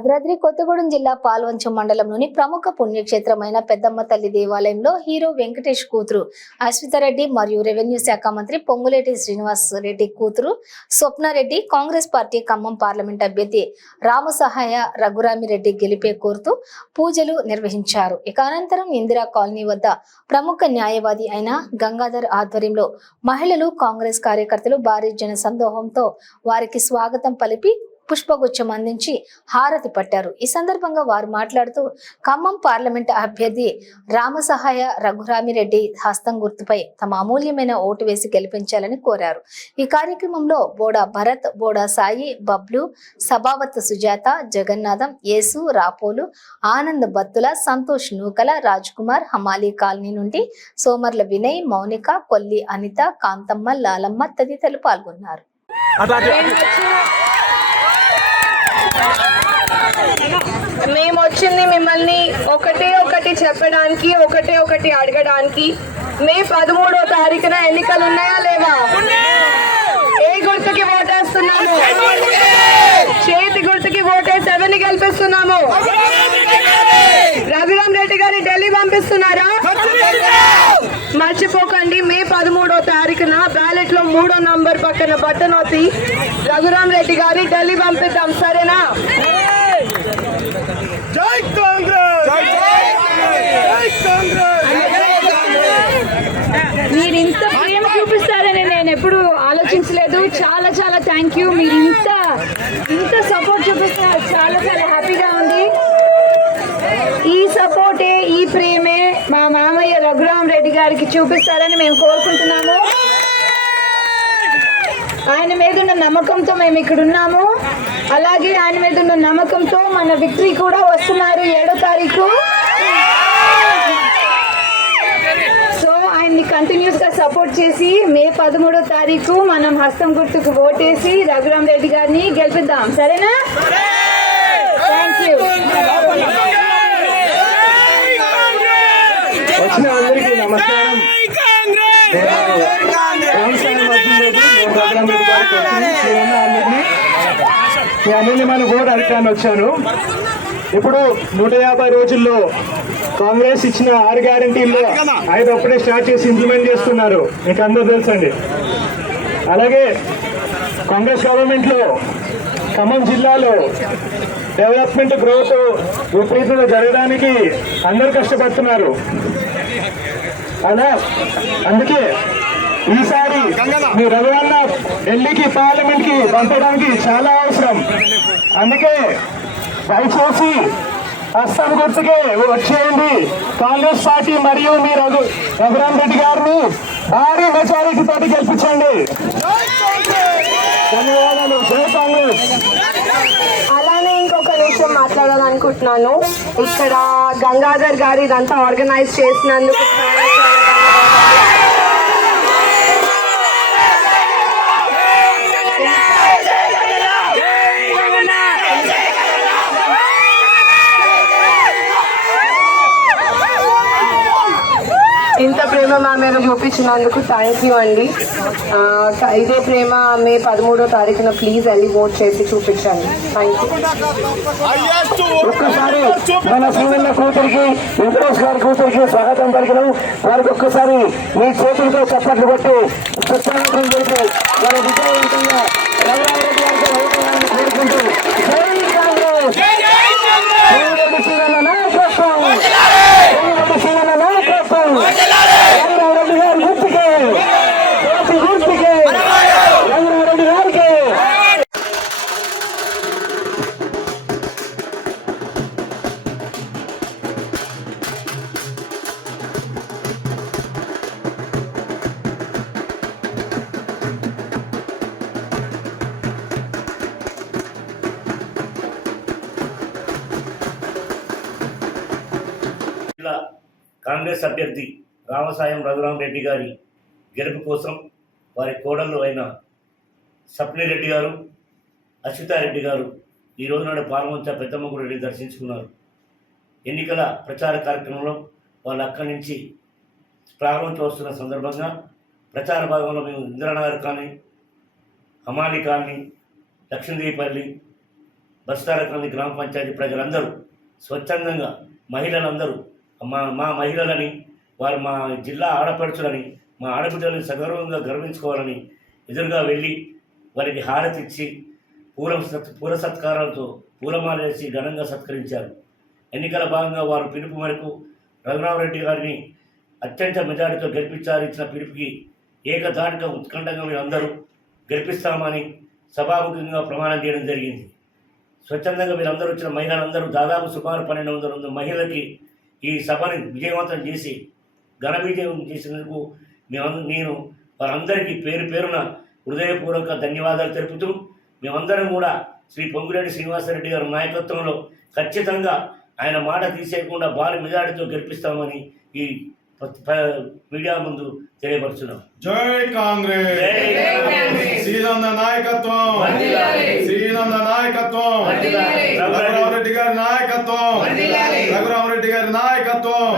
భద్రాద్రి కొత్తగూడెం జిల్లా పాల్వంచం మండలంలోని ప్రముఖ పుణ్యక్షేత్రమైన పెద్దమ్మ తల్లి దేవాలయంలో హీరో వెంకటేష్ కూతురు అశ్వితారెడ్డి మరియు రెవెన్యూ శాఖ మంత్రి పొంగులేటి శ్రీనివాస్ రెడ్డి కూతురు స్వప్నారెడ్డి కాంగ్రెస్ పార్టీ ఖమ్మం పార్లమెంట్ అభ్యర్థి రామసహాయ రఘురామిరెడ్డి గెలిపే కోరుతూ పూజలు నిర్వహించారు. ఇక అనంతరం ఇందిరా కాలనీ వద్ద ప్రముఖ న్యాయవాది అయిన గంగాధర్ ఆధ్వర్యంలో మహిళలు కాంగ్రెస్ కార్యకర్తలు భారీ జన సందోహంతో వారికి స్వాగతం పలిపి పుష్పగుచ్చం అందించి హారతి పట్టారు. ఈ సందర్భంగా వారు మాట్లాడుతూ ఖమ్మం పార్లమెంట్ అభ్యర్థి రామసహాయ రఘురామిరెడ్డి హస్తం గుర్తుపై తమ అమూల్యమైన ఓటు వేసి గెలిపించాలని కోరారు. ఈ కార్యక్రమంలో బోడా భరత్, బోడా సాయి, బబ్లు, సభావత్ సుజాత, జగన్నాథం, యేసు, రాపోలు, ఆనంద్ బత్తుల, సంతోష్ నూకల, రాజ్ కుమార్, హమాలి కాలనీ నుండి సోమర్ల వినయ్, మౌనిక, కొల్లి అనిత, కాంతమ్మ, లాలమ్మ తదితరులు పాల్గొన్నారు. మేము వచ్చింది మిమ్మల్ని ఒకటి చెప్పడానికి, ఒకటి అడగడానికి. మే 13వ తారీఖున ఎన్నికలు ఉన్నాయా లేవా? ఏ గుర్తుకి ఓటేస్తున్నాము? చేతి గుర్తుకి ఓటేసి ఎవరిని గెలిపిస్తున్నాము? రఘురామ్ రెడ్డి గారిని ఢిల్లీ పంపిస్తున్నారా? మర్చిపోకండి, మే 13వ తారీఖున బ్యాలెట్ లో 3వ నంబర్ పక్కన బటన్ వచ్చి రఘురామ్ రెడ్డి గారి ఢిల్లీ పంపిద్దాం, సరేనా? జై కాంగ్రెస్! మీరు ఇంత ప్రేమ చూపిస్తారని నేను ఎప్పుడు ఆలోచించలేదు. చాలా థ్యాంక్ యూ. మీరు ఇంత సపోర్ట్ చూపిస్తున్నారు, చాలా హ్యాపీగా ఉంది. ఈ సపోర్టే, ఈ ప్రేమే మా మామయ్య రఘురామ్ రెడ్డి గారికి చూపిస్తారని మేము కోరుకుంటున్నాము. ఆయన మీద ఉన్న నమ్మకంతో మేము ఇక్కడ ఉన్నాము. అలాగే ఆయన మీద ఉన్న నమ్మకంతో మన విక్టరీ కూడా వస్తున్నారు 7వ తారీఖు. సో ఆయన్ని కంటిన్యూస్ గా సపోర్ట్ చేసి మే 13వ తారీఖు మనం హస్తం గుర్తుకు ఓటేసి రఘురామ్ రెడ్డి గారిని గెలిపిద్దాం, సరేనా? Thank you. వచ్చిన అందరికీ నమస్కారం. అమూల్యమైన ఓటు అడగడానికి వచ్చాను. ఇప్పుడు 150 రోజుల్లో కాంగ్రెస్ ఇచ్చిన 6 గ్యారంటీల్లో 5 అప్పుడే స్టార్ట్ చేసి ఇంప్లిమెంట్ చేస్తున్నారు, మీకు అందరూ తెలుసండి. అలాగే కాంగ్రెస్ గవర్నమెంట్ లో ఖమ్మం జిల్లాలో డెవలప్మెంట్ గ్రోత్ విపరీతంగా జరగడానికి అందరూ కష్టపడుతున్నారు. అలా అందుకే ఈసారి మీ రఘువన్న ఢిల్లీకి పార్లమెంట్ కి పంపడానికి చాలా అవసరం. అందుకే దయచేసి హస్తం గుర్తుకే వచ్చేయండి. కాంగ్రెస్ పార్టీ మరియు మీ రఘురామ్ రెడ్డి గారిని భారీ మెజారిటీ తోటి గెలిపించండి. ధన్యవాదాలు. జై కాంగ్రెస్. అలానే ఇంకొక విషయం మాట్లాడాలనుకుంటున్నాను. ఇక్కడ గంగాధర్ గారు ఇదంతా ఆర్గనైజ్ చేసినందుకు ఇంత ప్రేమ మా మీద చూపించినందుకు థ్యాంక్ యూ అండి. ఇదే ప్రేమ మే 13వ తారీఖున ప్లీజ్ వెళ్ళి ఓట్ చేసి చూపించండి. Thank you. ఒక్కసారి మన సీనియర్ కూతురికి, వెంకటేష్ గారి కూతురికి స్వాగతం పలికినాం. వారికి ఒక్కసారి మీ చేతులతో చప్పట్లు కొట్టి సుస్వాగతం చేసి వాళ్ళ విజయవంతంగా రఘురామ్ రెడ్డి గారికి ఓటేయాలని కోరుకుంటూ జై కాంగ్రెస్! నాయకత్వం! నాయకత్వం! రఘురామ్ రెడ్డి గారి గుర్తుకే, గుర్తుకే రఘురామ్ రెడ్డి గారికి. కాంగ్రెస్ అభ్యర్థి రామసాయం రఘురామ్ రెడ్డి గారి గెలుపు కోసం వారి కోడళ్ళు అయిన స్వప్నారెడ్డి గారు, అశ్వితారెడ్డి గారు ఈ రోజు నాడు పాల్వంచ పెద్దమ్మ గుడిని దర్శించుకున్నారు. ఎన్నికల ప్రచార కార్యక్రమంలో వాళ్ళు అక్కడి నుంచి ప్రారంభించి వస్తున్న సందర్భంగా ప్రచార భాగంలో మేము ఇందిరానగర్ కాలనీ, హమాలి కాలనీ, లక్ష్మీదేవిపల్లి, బస్తారకంది గ్రామ పంచాయతీ ప్రజలందరూ స్వచ్ఛందంగా మహిళలందరూ మా మహిళలని వారు మా జిల్లా ఆడపడుచులని మా ఆడబిడ్డలని సగౌరవంగా గర్వించుకోవాలని ఎదురుగా వెళ్ళి వారికి హారతి ఇచ్చి పూల సత్కారాలతో పూలమాలేసి ఘనంగా సత్కరించారు. ఎన్నికల భాగంగా వారు పిలుపు మేరకు రఘురామరెడ్డి గారిని అత్యంత మెజారిటీతో గెలిపించారు. ఇచ్చిన పిలుపుకి ఏకధాటిగా ఉత్కంఠంగా మీరు అందరూ గెలిపిస్తామని సభాముఖంగా ప్రమాణం చేయడం జరిగింది. స్వచ్ఛందంగా మీరందరూ వచ్చిన మహిళలందరూ దాదాపు సుమారు 1200 మహిళలకి ఈ సభని విజయవంతం చేసి ఘన విజయం చేసినందుకు నేను వారందరికీ పేరు పేరున హృదయపూర్వక ధన్యవాదాలు తెలుపుతూ మేమందరం కూడా శ్రీ పొంగులేటి శ్రీనివాసరెడ్డి గారి నాయకత్వంలో ఖచ్చితంగా ఆయన మాట తీసేయకుండా భారీ మెజారిటీతో గెలిపిస్తామని ఈ మీడియా ముందు తెలియపరుచున్నాం. జై కాంగ్రెస్, శ్రీనంద నాయకత్వం, శ్రీనంద నాయకత్వం, రఘురామరెడ్డి గారి నాయకత్వం, రఘురామరెడ్డి గారి నాయకత్వం.